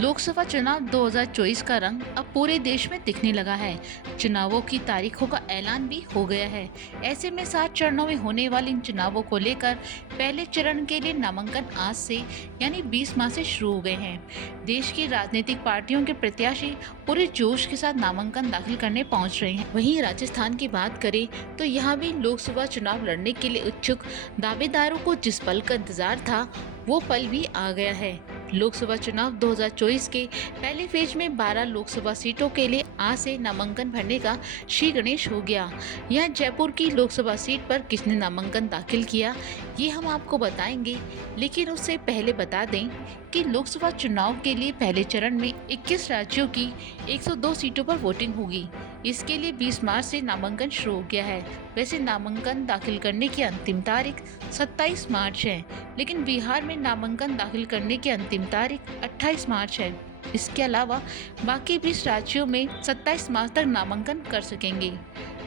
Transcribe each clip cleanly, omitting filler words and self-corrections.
लोकसभा चुनाव 2024 का रंग अब पूरे देश में दिखने लगा है। चुनावों की तारीखों का ऐलान भी हो गया है। ऐसे में 7 चरणों में होने वाले इन चुनावों को लेकर पहले चरण के लिए नामांकन आज से यानी 20 मार्च से शुरू हो गए हैं। देश की राजनीतिक पार्टियों के प्रत्याशी पूरे जोश के साथ नामांकन दाखिल करने पहुंच रहे हैं। वहीं राजस्थान की बात करें तो यहाँ भी लोकसभा चुनाव लड़ने के लिए इच्छुक दावेदारों को जिस पल का इंतजार था वो पल भी आ गया है। लोकसभा चुनाव 2024 के पहले फेज में 12 लोकसभा सीटों के लिए आज से नामांकन भरने का श्री गणेश हो गया। यहाँ जयपुर की लोकसभा सीट पर किसने नामांकन दाखिल किया ये हम आपको बताएंगे, लेकिन उससे पहले बता दें कि लोकसभा चुनाव के लिए पहले चरण में 21 राज्यों की 102 सीटों पर वोटिंग होगी। इसके लिए 20 मार्च से नामांकन शुरू हो गया है। वैसे नामांकन दाखिल करने की अंतिम तारीख 27 मार्च है, लेकिन बिहार में नामांकन दाखिल करने की अंतिम तारीख 28 मार्च है। इसके अलावा बाकी 20 राज्यों में 27 मार्च तक नामांकन कर सकेंगे।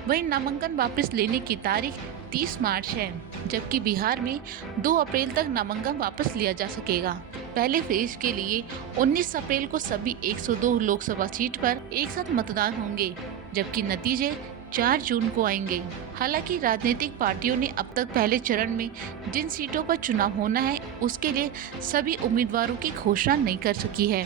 वहीं नामांकन वापस लेने की तारीख 30 मार्च है, जबकि बिहार में 2 अप्रैल तक नामांकन वापस लिया जा सकेगा। पहले फेज के लिए 19 अप्रैल को सभी 102 लोकसभा सीट पर एक साथ मतदान होंगे, जबकि नतीजे 4 जून को आएंगे। हालांकि राजनीतिक पार्टियों ने अब तक पहले चरण में जिन सीटों पर चुनाव होना है उसके लिए सभी उम्मीदवारों की घोषणा नहीं कर सकी है।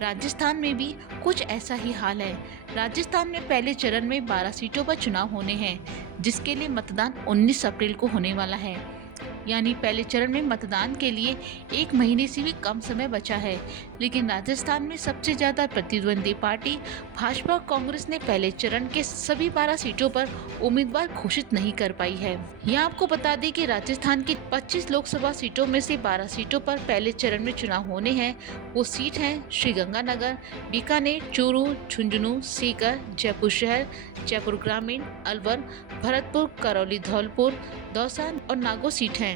राजस्थान में भी कुछ ऐसा ही हाल है। राजस्थान में पहले चरण में 12 सीटों पर चुनाव होने हैं, जिसके लिए मतदान 19 अप्रैल को होने वाला है। यानी पहले चरण में मतदान के लिए 1 महीने से भी कम समय बचा है। लेकिन राजस्थान में सबसे ज्यादा प्रतिद्वंदी पार्टी भाजपा कांग्रेस ने पहले चरण के सभी 12 सीटों पर उम्मीदवार घोषित नहीं कर पाई है। यहाँ आपको बता दें कि राजस्थान की 25 लोकसभा सीटों में से 12 सीटों पर पहले चरण में चुनाव होने हैं। वो सीट हैं श्रीगंगानगर, बीकानेर, चूरू, झुंझुनू, सीकर, जयपुर शहर, जयपुर ग्रामीण, अलवर, भरतपुर, करौली, धौलपुर, दौसा और नागौर सीट हैं।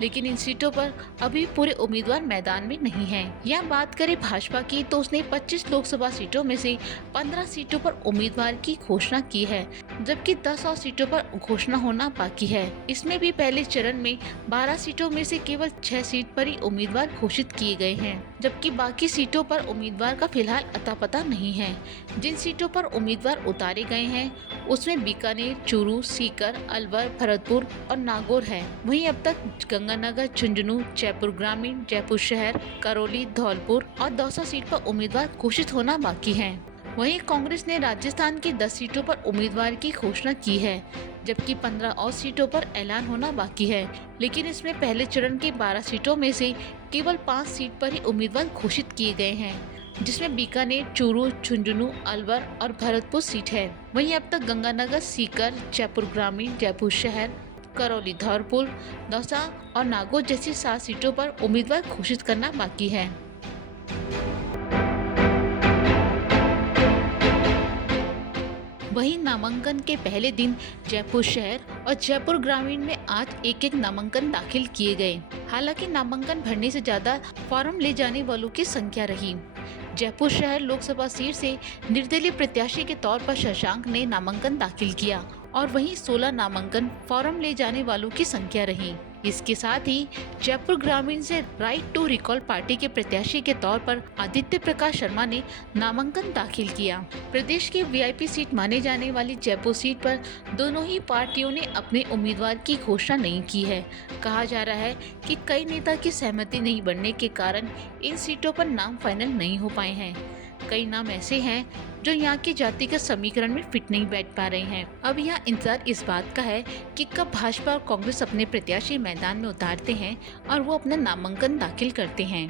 लेकिन इन सीटों पर अभी पूरे उम्मीदवार मैदान में नहीं हैं। यहाँ बात करें भाजपा की तो उसने 25 लोकसभा सीटों में से 15 सीटों पर उम्मीदवार की घोषणा की है, जबकि 10 और सीटों पर घोषणा होना बाकी है। इसमें भी पहले चरण में 12 सीटों में से केवल 6 सीट पर ही उम्मीदवार घोषित किए गए हैं, जबकि बाकी सीटों पर उम्मीदवार का फिलहाल अता पता नहीं है। जिन सीटों पर उम्मीदवार उतारे गए हैं उसमें बीकानेर, चूरू, सीकर, अलवर, भरतपुर और नागौर है। वहीं अब तक गंगानगर, झुंझुनू, जयपुर ग्रामीण, जयपुर शहर, करौली, धौलपुर और दौसा सीट पर उम्मीदवार घोषित होना बाकी है। वहीं कांग्रेस ने राजस्थान की 10 सीटों पर उम्मीदवार की घोषणा की है, जबकि 15 और सीटों पर ऐलान होना बाकी है। लेकिन इसमें पहले चरण की 12 सीटों में से केवल 5 सीट पर ही उम्मीदवार घोषित किए गए हैं, जिसमें बीकानेर, चूरू, झुंझुनू, अलवर और भरतपुर सीट है। वहीं अब तक गंगानगर, सीकर, जयपुर ग्रामीण, जयपुर शहर, करौली, धौलपुर, दौसा और नागौर जैसी 7 सीटों पर उम्मीदवार घोषित करना बाकी है। वहीं नामांकन के पहले दिन जयपुर शहर और जयपुर ग्रामीण में आज एक नामांकन दाखिल किए गए। हालांकि नामांकन भरने से ज्यादा फॉर्म ले जाने वालों की संख्या रही। जयपुर शहर लोकसभा सीट से निर्दलीय प्रत्याशी के तौर पर शशांक ने नामांकन दाखिल किया और वहीं 16 नामांकन फॉर्म ले जाने वालों की संख्या रही। इसके साथ ही जयपुर ग्रामीण से राइट टू रिकॉल पार्टी के प्रत्याशी के तौर पर आदित्य प्रकाश शर्मा ने नामांकन दाखिल किया। प्रदेश की वीआईपी सीट माने जाने वाली जयपुर सीट पर दोनों ही पार्टियों ने अपने उम्मीदवार की घोषणा नहीं की है। कहा जा रहा है कि कई नेता की सहमति नहीं बनने के कारण इन सीटों पर नाम फाइनल नहीं हो पाए हैं। कई नाम ऐसे हैं जो यहाँ के जातिगत समीकरण में फिट नहीं बैठ पा रहे हैं। अब यहाँ इंतजार इस बात का है कि कब भाजपा और कांग्रेस अपने प्रत्याशी मैदान में उतारते हैं और वो अपना नामांकन दाखिल करते हैं।